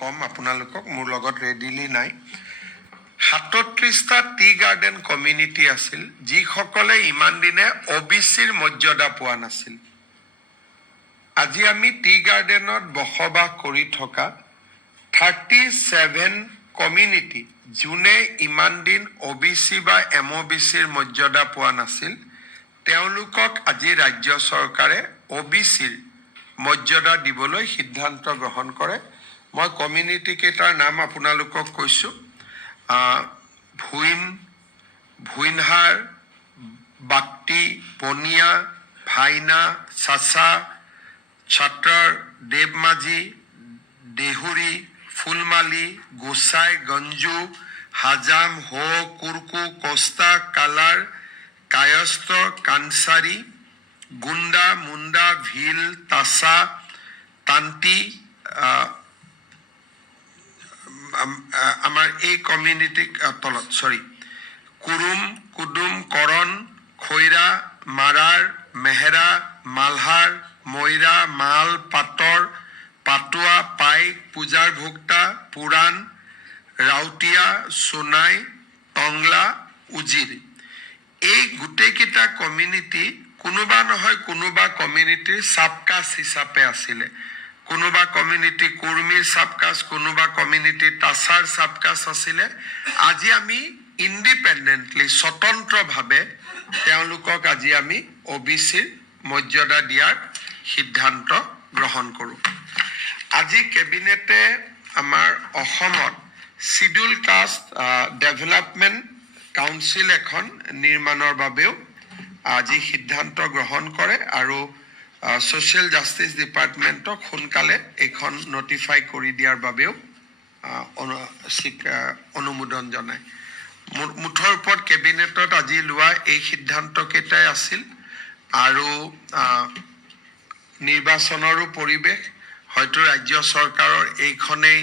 কম আপোনালোকক, মোৰ লগত ৰেডিলি নাই। 37টা টি গাৰ্ডেন কমিউনিটি আছিল যিসকলে ইমান দিনে OBCৰ মৰ্যাদা পোৱা নাছিল। আজি আমি টি গাৰ্ডেনত বসবাস কৰি থকা 37 কমিউনিটি যোনে ইমান দিন OBC বা MOBCৰ মৰ্যাদা পোৱা নাছিল, তেওঁলোকক আজি ৰাজ্য চৰকাৰে OBCৰ মৰ্যাদা দিবলৈ সিদ্ধান্ত গ্ৰহণ কৰে। মই কমিউনিটি কেইটাৰ নাম আপোনালোকক কৈছোঁ। ভুইনহাৰ, বাক্তি, পনিয়া, ভাইনা, চাচা, ছাত্ৰৰ, দেৱমাঝি, দেহুৰী, ফুলমালী, গোসাই, গঞ্জু, হাজাম, হো, কুৰকু, কস্তা, কালাৰ, কায়স্থ, কানসাৰী, গুণ্ডা, মুণ্ডা, ভিল, তাছা, তান্তি, আমাৰ এই কমিউনিটি তলত কুৰুম, কুডুম, কৰণ, খৈৰা, মাৰাৰ, মেহেৰা, মালহাৰ, মৈৰা, মাল, পাটৰ, পাটুৱা, পাইক, পূজাৰ ভোক্তা, পুৰাণ, ৰাউতীয়া, সোণাই, টংলা, উজিৰ। এই গোটেইকেইটা কমিউনিটি কোনোবা নহয় কোনোবা কমিউনিটিৰ চাবকাষ্ট হিচাপে আছিলে। কোনোবা কমিউনিটি কুৰ্মীৰ চাবকাষ্ট, কোনোবা কমিউনিটি তাছাৰ চাবকাষ্ট আছিলে। আজি আমি ইণ্ডিপেণ্ডেণ্টলি স্বতন্ত্ৰভাৱে তেওঁলোকক আজি আমি OBCৰ মৰ্যাদা দিয়াৰ সিদ্ধান্ত গ্ৰহণ কৰোঁ। আজি কেবিনেটে আমাৰ অসমত শিডিউল কাষ্ট ডেভেলপমেণ্ট কাউন্সিল এখন নিৰ্মাণৰ বাবেও আজি সিদ্ধান্ত গ্ৰহণ কৰে আৰু ছ'চিয়েল জাষ্টিছ ডিপাৰ্টমেণ্টক সোনকালে এইখন নটিফাই কৰি দিয়াৰ বাবেও অনুমোদন জনায়। মুঠৰ ওপৰত কেবিনেটত আজি লোৱা এই সিদ্ধান্তকেইটাই আছিল আৰু নিৰ্বাচনৰো পৰিৱেশ, হয়তো ৰাজ্য চৰকাৰৰ এইখনেই